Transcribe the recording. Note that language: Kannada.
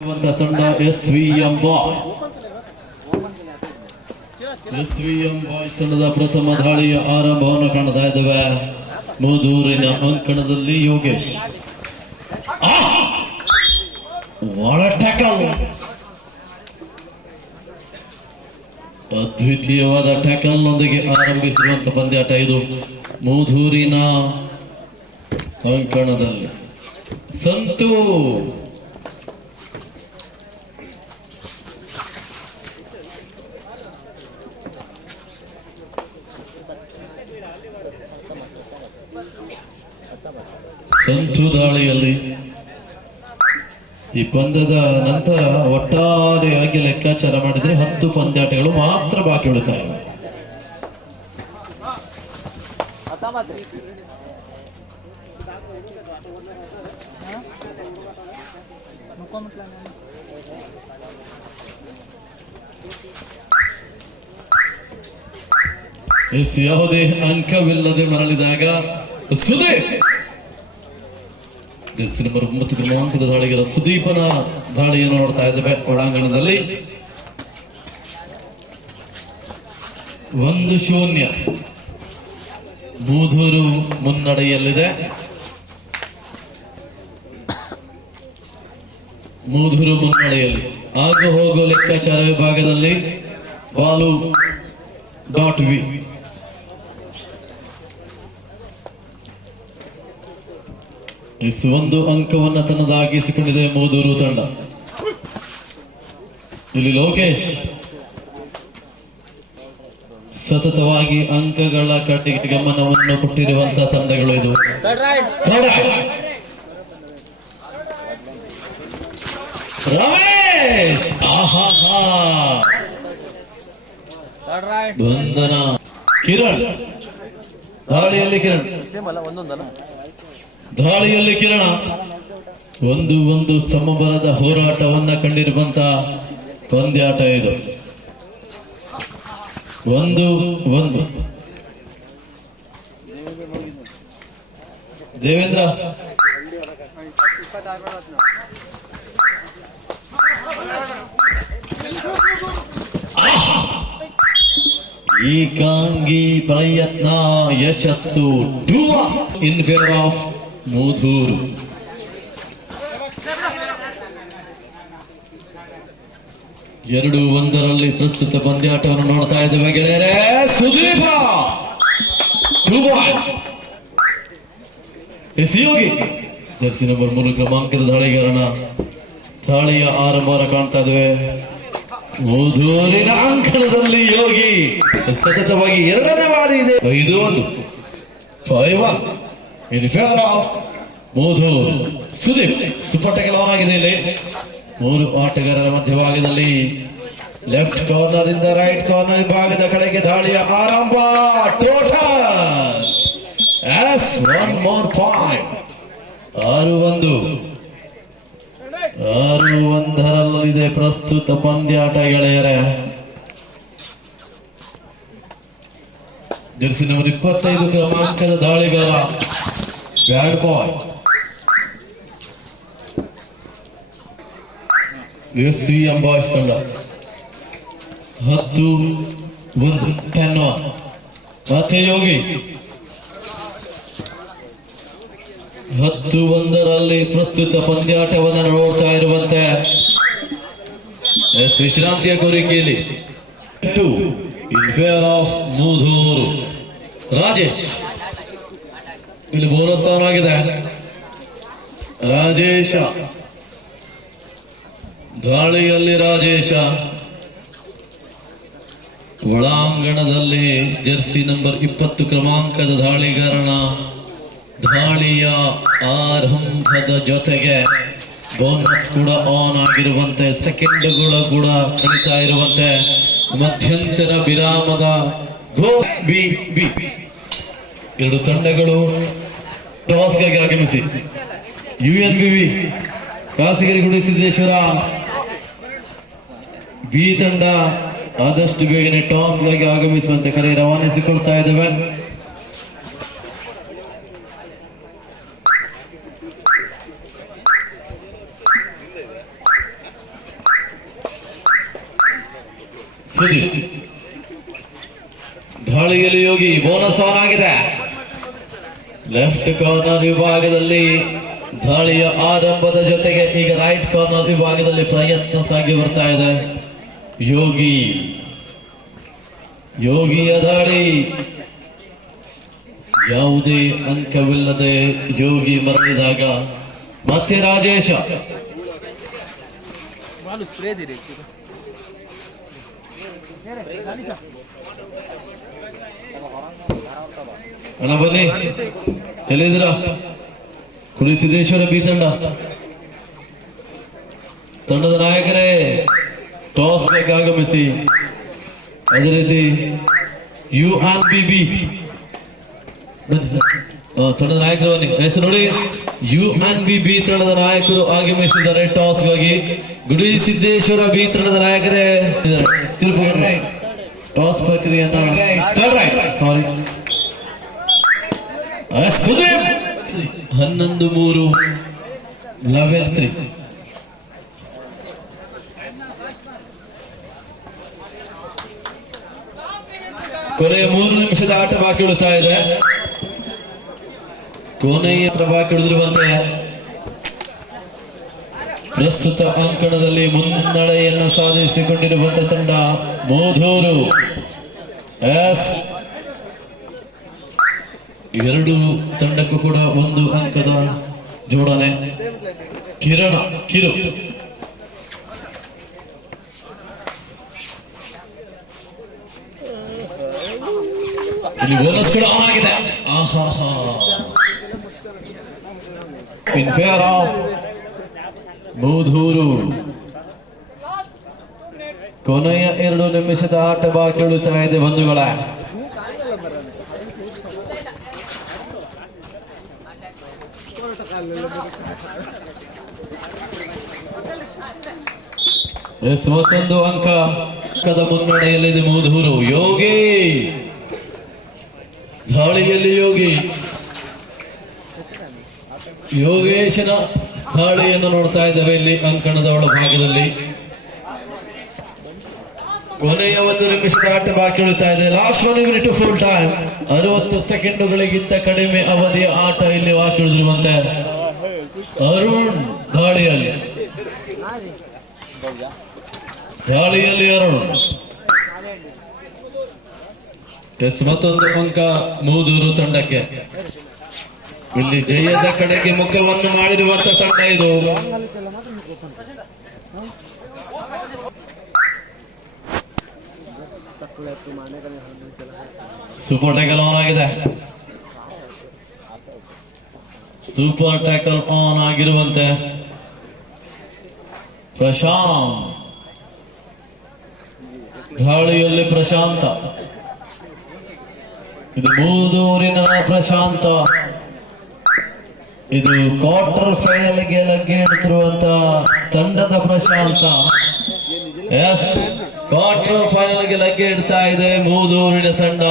ತಂಡ S V M boy. S V M boy ತಂಡದ ಪ್ರಥಮ ದಾಳಿಯ ಆರಂಭವನ್ನು ಕಾಣ್ತಾ ಇದ್ದೇವೆ. ಮೂದೂರಿನ ಅಂಕಣದಲ್ಲಿ ಯೋಗೇಶ್. ಒಳ ಟ್ಯಾಕಲ್ ಅದ್ವಿತೀಯವಾದ ಟ್ಯಾಕಲ್ನೊಂದಿಗೆ ಆರಂಭಿಸಿರುವಂತ ಪಂದ್ಯಾಟ ಇದು ಮೂದೂರಿನ ಅಂಕಣದಲ್ಲಿ. ಸಂತು! ಸಂತು ದಾಳಿಯಲ್ಲಿ. ಈ ಪಂದ್ಯದ ನಂತರ ಒಟ್ಟಾರೆಯಾಗಿ ಲೆಕ್ಕಾಚಾರ ಮಾಡಿದ್ರೆ ಹತ್ತು ಪಂದ್ಯಾಟಗಳು ಮಾತ್ರ ಬಾಕಿ ಉಳಿತಾಯ ಯಾವುದೇ ಅಂಕವಿಲ್ಲದೆ ಮರಳಿದಾಗ ಸುದೀಪ್! ಎಸ್ ನಂಬರ್ ಒಂಬತ್ತು ದಾಳಿಗರ ಸುದೀಪನ ದಾಳಿಯನ್ನು ನೋಡ್ತಾ ಇದ್ದೇವೆ ಒಳಾಂಗಣದಲ್ಲಿ ಒಂದು ಶೂನ್ಯ. ಬೂಧೂರು ಮುನ್ನಡೆಯಲ್ಲಿದೆ. ಮೂಧೂರು ಮುನ್ನಡೆಯಲ್ಲಿ. ಆಗ ಹೋಗುವ ಲೆಕ್ಕಾಚಾರ ವಿಭಾಗದಲ್ಲಿ ಬಾಲು ಡಾಟ್ ವಿ. ಒಂದು ಅಂಕವನ್ನು ತನ್ನದಾಗಿಸಿಕೊಂಡಿದೆ ಮೂದೂರು ತಂಡ ಇಲ್ಲಿ ಲೋಕೇಶ್. ಸತತವಾಗಿ ಅಂಕಗಳ ಕಟ್ಟಿಗೆ ಗಮನವನ್ನು ಕೊಟ್ಟಿರುವಂತಹ ತಂಡಗಳು ಇದು. ರಮೇಶ್! ಬಂಧನ. ಕಿರಣ್. ದಾಳಿಯಲ್ಲಿ ಕಿರಣ್. ದಾಳಿಯಲ್ಲಿ ಕಿರಣ. ಒಂದು ಒಂದು ಸಮಬಲದ ಹೋರಾಟವನ್ನ ಕಂಡಿರುವಂತ ಪಂದ್ಯಾಟ ಇದು. ಒಂದು ಒಂದು. ದೇವೇಂದ್ರ. ಏಕಾಂಗಿ ಪ್ರಯತ್ನ ಯಶಸ್ಸು. ಇನ್ ಫೇವರ್ ಆಫ್ ಮೂಧೂರು. ಎರಡು ಒಂದರಲ್ಲಿ ಪ್ರಸ್ತುತ ಪಂದ್ಯಾಟವನ್ನು ನೋಡ್ತಾ ಇದ್ದೇವೆ ಗೆಳೆಯರೇ. ಸುದೀಪ ಜರ್ಸಿ ನಂಬರ್ ಮೂರು ಕ್ರಮಾಂಕದ ದಾಳಿಗಾರನ ದಾಳಿಯ ಆರಂಭವನ್ನು ಕಾಣ್ತಾ ಇದ್ದೇವೆ. ಓದೂರಿನ ಅಂಕಣದಲ್ಲಿ ಯೋಗಿ ಸತತವಾಗಿ ಎರಡನೇ ಬಾರಿ ಇದೆ. ಐದು ಒಂದು. Five one in favour of ಮೋಧು Sudeep ಸುಪಟ್ಟ ಕೆಲವನಾಗಿದೆ ಇಲ್ಲಿ. ಮೂರು ಆಟಗಾರರ ಮಧ್ಯಭಾಗದಲ್ಲಿ ಲೆಫ್ಟ್ ಕಾರ್ನರ್ ಇಂದ ರೈಟ್ ಕಾರ್ನರ್ ಭಾಗದ ಕಡೆಗೆ ದಾಳಿಯ ಆರಂಭ. ಟೋಟಲ್ ಒನ್ ಮೋರ್ ಪಾಯಿಂಟ್ ಆರು ಒಂದು. ಆರು ಒಂದರಲ್ಲಿದೆ ಪ್ರಸ್ತುತ ಪಂದ್ಯಾಟ ಗೆಳೆಯರೇ ಜರ್ಸಿ ಇಪ್ಪತ್ತೈದು ಕ್ರಮಾಂಕದ ದಾಳಿಗಾರ. ಬ್ಯಾಡ್ ಬಾಯ್ ಎಸ್ ಸಿ ಎಂಬ ತಂಡ ಹತ್ತು ಒಂದು ಟೆನ್ ಮತ್ತೆ ಯೋಗಿ. ಹತ್ತು ಒಂದರಲ್ಲಿ ಪ್ರಸ್ತುತ ಪಂದ್ಯಾಟವನ್ನು ನೋಡ್ತಾ ಇರುವಂತೆ ಎಸ್ ವಿಶ್ರಾಂತಿಯ ಕೋರಿಕೆಯಲ್ಲಿ ಟು ಇನ್ ಫೇವರ್ ಆಫ್ ಮೂಧೂರು. ರಾಜೇಶ್. ಇಲ್ಲಿ ಬೋನಸ್ ರಾಜೇಶ. ದಾಳಿಯಲ್ಲಿ ರಾಜೇಶ. ಒಳಾಂಗಣದಲ್ಲಿ ಜೆರ್ಸಿ ನಂಬರ್ ಇಪ್ಪತ್ತು ಕ್ರಮಾಂಕದ ದಾಳಿಗಾರನ ದಾಳಿಯ ಆರಂಭದ ಜೊತೆಗೆ ಬೋನಸ್ ಕೂಡ ಆನ್ ಆಗಿರುವಂತೆ, ಸೆಕೆಂಡ್ಗಳು ಕೂಡ ಕಳೀತಾ ಇರುವಂತೆ, ಮಧ್ಯಂತರ ವಿರಾಮದ ಗೋ ಬಿ ಬಿ. ಎರಡು ತಂಡಗಳು ಪ್ರವಾಸಕ್ಕಾಗಿ ಆಗಮಿಸಿ. ಯು ಎನ್ ಬಿ ವಿ ಕಾಸಗಿರಿಗುಡಿ ಸಿದ್ದೇಶ್ವರ. ಬಿ ತಂಡ ಆದಷ್ಟು ಬೇಗನೆ ಟಾಸ್ಗಾಗಿ ಆಗಮಿಸುವಂತೆ ಕರೆ ರವಾನಿಸಿಕೊಳ್ತಾ ಇದ್ದೇವೆ. ಸುದೀಪ್. ಗಾಳಿಯಲ್ಲಿ ಯೋಗಿ ಬೋನಸ್ ಆನ್ ಆಗಿದೆ. ಲೆಫ್ಟ್ ಕಾರ್ನರ್ ವಿಭಾಗದಲ್ಲಿ ದಾಳಿಯ ಆರಂಭದ ಜೊತೆಗೆ ಈಗ ರೈಟ್ ಕಾರ್ನರ್ ವಿಭಾಗದಲ್ಲಿ ಪ್ರಯತ್ನ ಸಾಗಿ ಬರ್ತಾ ಇದೆ ಯೋಗಿ ಯೋಗಿಯ ದಾಳಿ ಯಾವುದೇ ಅಂಕವಿಲ್ಲದೆ ಯೋಗಿ ಮರಳಿದಾಗ ಮತ್ತೆ ರಾಜೇಶ ಮಾಲು ಸ್ಪ್ರೇ ದಿರಿ ಅಣ್ಣ ಬನ್ನಿ. ಎಲ್ಲಿದ್ದೀರ? ಕುಳಿತಿದ್ದೇಶ್ವರ ಬಿ ತಂಡ. ತಂಡದ ನಾಯಕರೇ, ಟಾಸ್ ಆಗಮಿಸಿ ಅದೇ ರೀತಿ ಯು ಆನ್ ಬಿ ಬಿ. ತಂಡದ ನಾಯಕರು ಬನ್ನಿ. ಹೆಸರು ನೋಡಿ. ಯು ಆನ್ ಬಿ ಬಿ ತಂಡದ ನಾಯಕರು ಆಗಮಿಸಿದ್ದಾರೆ. ಟಾಸ್ಗಾಗಿ ಗುಡಿ ಸಿದ್ದೇಶ್ವರ ಬಿ ತಂಡದ ನಾಯಕರೇ. ತಿರುಪತಿ ಟಾಸ್ ಪ್ರಕ್ರಿಯೆಯನ್ನ ಸಾರಿ ಹನ್ನೊಂದು ಮೂರು. ಲೆವೆನ್ ಕೊನೆಯ ಮೂರು ನಿಮಿಷದ ಆಟ ಬಾಕಿ ಉಳಿತಾ ಇದೆ. ಕೊನೆಯ ಹತ್ರ ಬಾಕಿ ಉಳಿದಿರುವಂತೆ ಪ್ರಸ್ತುತ ಅಂಕಣದಲ್ಲಿ ಮುನ್ನಡೆಯನ್ನು ಸಾಧಿಸಿಕೊಂಡಿರುವಂತಹ ತಂಡ ಮೋಧೂರು. ಎಸ್. ಎರಡು ತಂಡಕ್ಕೂ ಕೂಡ ಒಂದು ಅಂಕದ ಜೋಡಣೆ. ಕಿರಣ, ಕಿರು. ಇಲ್ಲಿ ಬೋನಸ್ ಕೂಡ ಆನ್ ಆಗಿದೆ. ಆಹಾಹಾ ಇನ್ ಆಫ್ ಮೂಧೂರು ಕೊನೆಯ ಎರಡು ನಿಮಿಷದ ಆಟ ಬಾಕಿ ಇದೆ ಬಂಧುಗಳ. ಎಸ್ ಮತ್ತೊಂದು ಅಂಕ. ಅಂಕದ ಮುನ್ನಡೆಯಲ್ಲಿದೆ ಮೂಧೂರು ಯೋಗಿ! ದಾಳಿಯಲ್ಲಿ ಯೋಗಿ. ಯೋಗೇಶನ ದಾಳಿಯನ್ನು ನೋಡ್ತಾ ಇದ್ದೇವೆ ಇಲ್ಲಿ ಅಂಕಣದ ಒಳಭಾಗದಲ್ಲಿ. ಕೊನೆಯ ಒಂದು ನಿಮಿಷದ ಆಟ ಬಾಕಿ ಉಳಿತಾ ಇದೆ. Last one minute full time ಅರವತ್ತು ಸೆಕೆಂಡುಗಳಿಗಿಂತ ಕಡಿಮೆ ಅವಧಿಯ ಆಟ ಇಲ್ಲಿ ಬಾಕಿ ಉಳಿದಿರುವಂತೆ. ಅರುಣ್ ದಾಳಿಯಲ್ಲಿ ದಾಳಿಯಲ್ಲಿ ಅರುಣ್. ಟೆಸ್ಟ್ ಮತ್ತೊಂದು ಅಂಕ ಮೂದೂರು ತಂಡಕ್ಕೆ. ಇಲ್ಲಿ ಜಯದ ಕಡೆಗೆ ಮುಖವನ್ನು ಮಾಡಿರುವಂತ ತಂಡ ಇದು. ಸುಪೋಟೆ ಕೆಲವನಾಗಿದೆ ಸೂಪರ್ ಟ್ಯಾಕಲ್ ಆನ್ ಆಗಿರುವಂತೆ. ಪ್ರಶಾಂತ್. ಗಾಳಿಯಲ್ಲಿ ಪ್ರಶಾಂತ. ಇದು ಮೂದೂರಿನ ಪ್ರಶಾಂತ. ಇದು ಕ್ವಾರ್ಟರ್ ಫೈನಲ್ಗೆ ಲಗ್ಗೆ ಇಡ್ತಿರುವಂತ ತಂಡದ ಪ್ರಶಾಂತ. ಕ್ವಾರ್ಟರ್ ಫೈನಲ್ಗೆ ಲಗ್ಗೆ ಇಡ್ತಾ ಇದೆ ಮೂದೂರಿನ ತಂಡ.